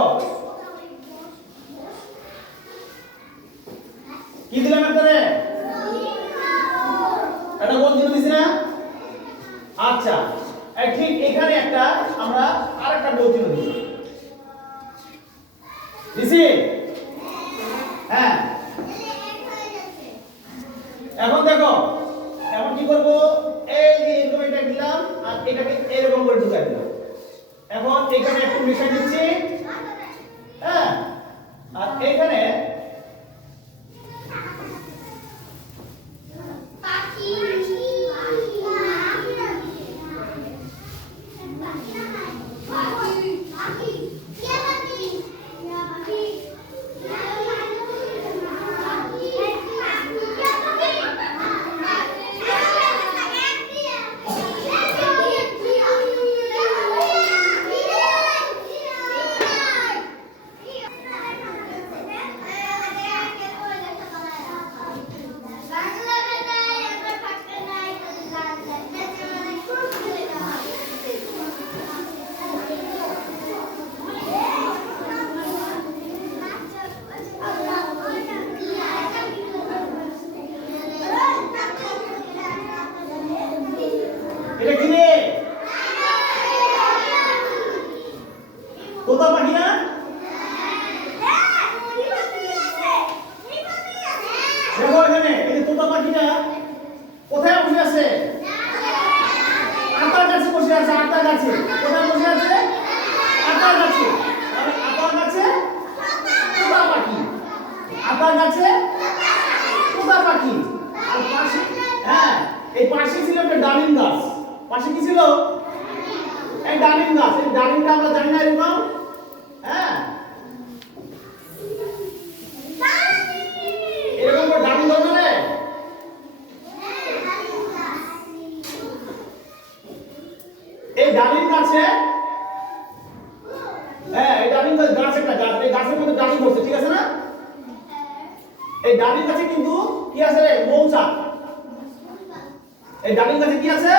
দেখো কি দিলাম এখানে এটা কোন জিনিস দিছি না আচ্ছা ঠিক এখানে একটা আমরা আরেকটা গোল চিহ্ন দিছি হ্যাঁ এখন দেখো এখন কি করব এই যে এরকম এটা দিলাম আর এটাকে এরকম করে ঢুকাই দিলাম এখন এখানে একটু মিশাই দিচ্ছি হ্যাঁ আর এখানে এটা কি রে তোতা পাখি না দেখো এখানে এই যে তোতা পাখিটা কোথায় বসে আছে আতার গাছে বসে আছে আতার গাছে কোথায় বসে আছে আতার গাছে আর আতার গাছে তোতা পাখি আতার গাছে তোতা পাখি আর পাশে হ্যাঁ এই পাশে ছিল একটা ডালিম গাছ পাশে কি ছিল এই ডালিম গাছ এই ডালিমটা আমরা জানি না এরকম হ্যাঁ এরকম করে ডালিম ধরবে না এই ডালিম গাছে হ্যাঁ এই ডালিম গাছ একটা গাছ এই গাছের মধ্যে ডালিম ধরছে ঠিক আছে না এই ডালিম গাছে কিন্তু কি আছে রে মৌচাক এই ডালিম গাছে কি আছে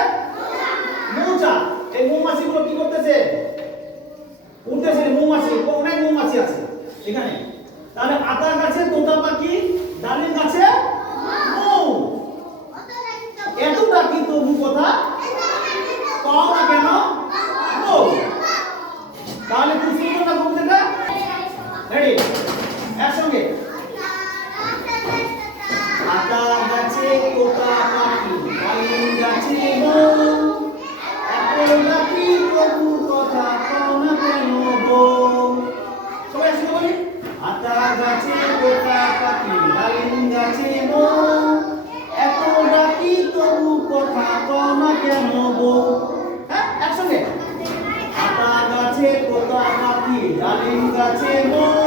মৌচাক এই মৌমাছিগুলো কি করতেছে উঠতেছে মৌমাছি অনেক মৌমাছি আছে এখানে তাহলে আতার গাছে তোতা পাখি ডালিম গাছে মৌ এতটা কি তবু কথা কও না কেন মৌ তাহলে তুমি শুনছো না কবিতাটা রেডি একসঙ্গে আতার গাছে তোতা পাখি ডালিম গাছে মৌ এতটা কি তবু কথা কও না কেন মৌ সবাই একসঙ্গে বলি আতার গাছে তোতা পাখি ডালিম গাছে মৌ এতটা কি তবু কথা কও না কেন মৌ হ্যাঁ একসঙ্গে আতার গাছে তোতা পাখি ডালিম গাছে মৌ